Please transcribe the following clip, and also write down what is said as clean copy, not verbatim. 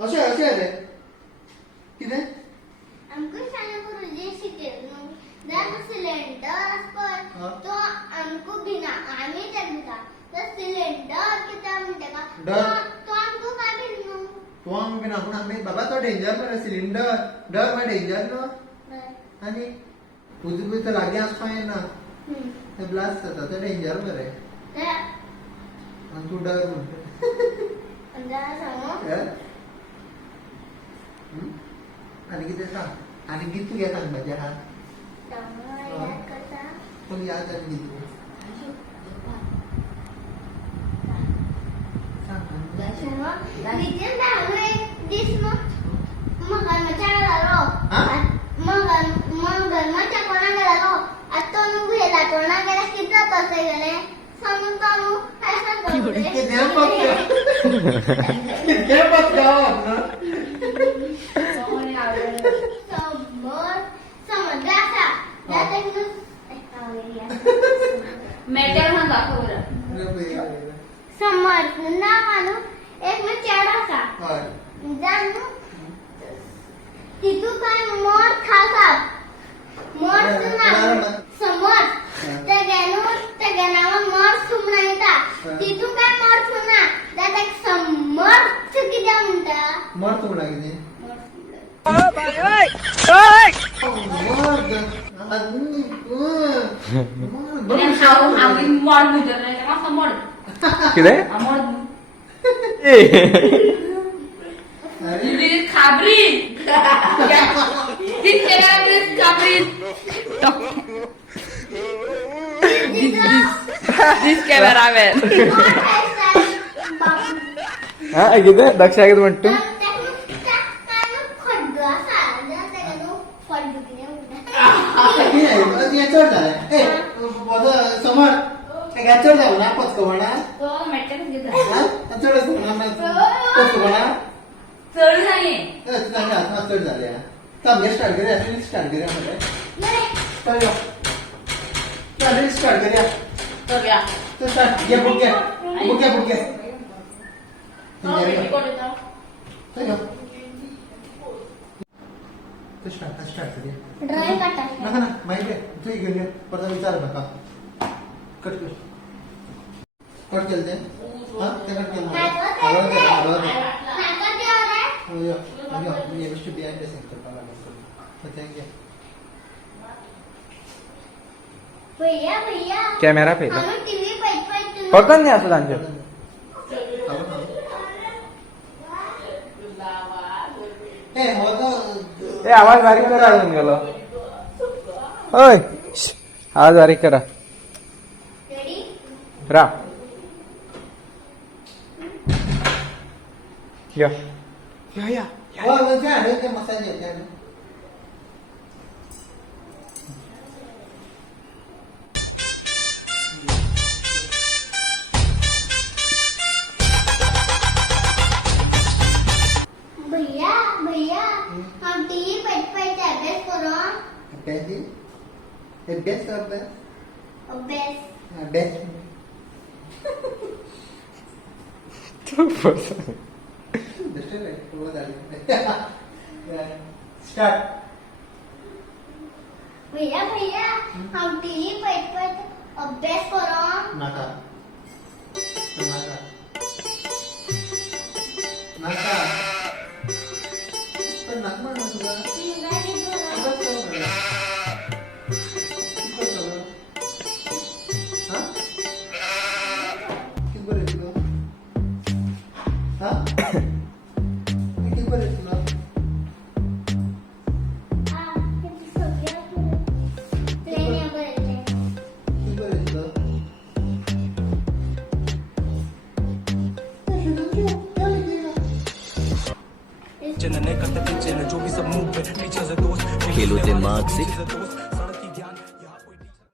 अशें रे कितें आमकां शाळा गुरुजी शिकयलो न्हू सिलेंडर आसपय तो आमकां भिना आमी तेका भिता तो सिलेंडर कित्याक म्हणटा का तो आमकां काय बीन न्हू तूं आमकां भिना पूण आमी बाबा तो डेंजर मरे सिलिंडर डर मागीर डेंजर न्हू आनी तुजे भितर लागीं आसपाक येना ते ब्लास्ट जाता तो डेंजर मरे आनी तूं डर म्हणटा आनी कितें सांग आनी गीत तुगे सांगपाचें आहा पूण याद आनी गीत समर्थ नावान एक चेडो आसा जाणू तितू काय मोर खासा मोर समर्थ तेगे नांव मोर सुमना येता तितू काय मोर सुना जाल्यार समर्थ कित्याक म्हणटा मोर सुमना कितें कितें खाबरी This cameraman. हा कितें दक्ष कितें म्हणटा समर चड जावं ना पचकवणा चड चड जाय चड जाले सामकें स्टार्ट करुया स्टार्ट करुया मरे स्टार्ट करुया स्टार्ट घे बुके स्टार्ट करुया ड्रॉइंग काडटा नाका ना मागीर तूं घेवन यो परत विचार म्हाका कट केलें तें हां तें कट केलें बिहायंड द सीन करपाक लागलो थँक यू भैया कॅमेरा पळयता आमी टीव्ही पळयत फक्त न्ही आसूं तांचे ए आवाज बारीक करा अजून गेलो होय आवाज बारीक करा रेडी रा या मसाज येते भैया हम टीवी पळयत अभ्यास करू अभ्यास स्टार्ट भैया हम टीवी पळयत अभ्यास करू नाका पण नाक म्हणा तुला किती बरं तुला हा किती बरं तुला खेलो दिमाग से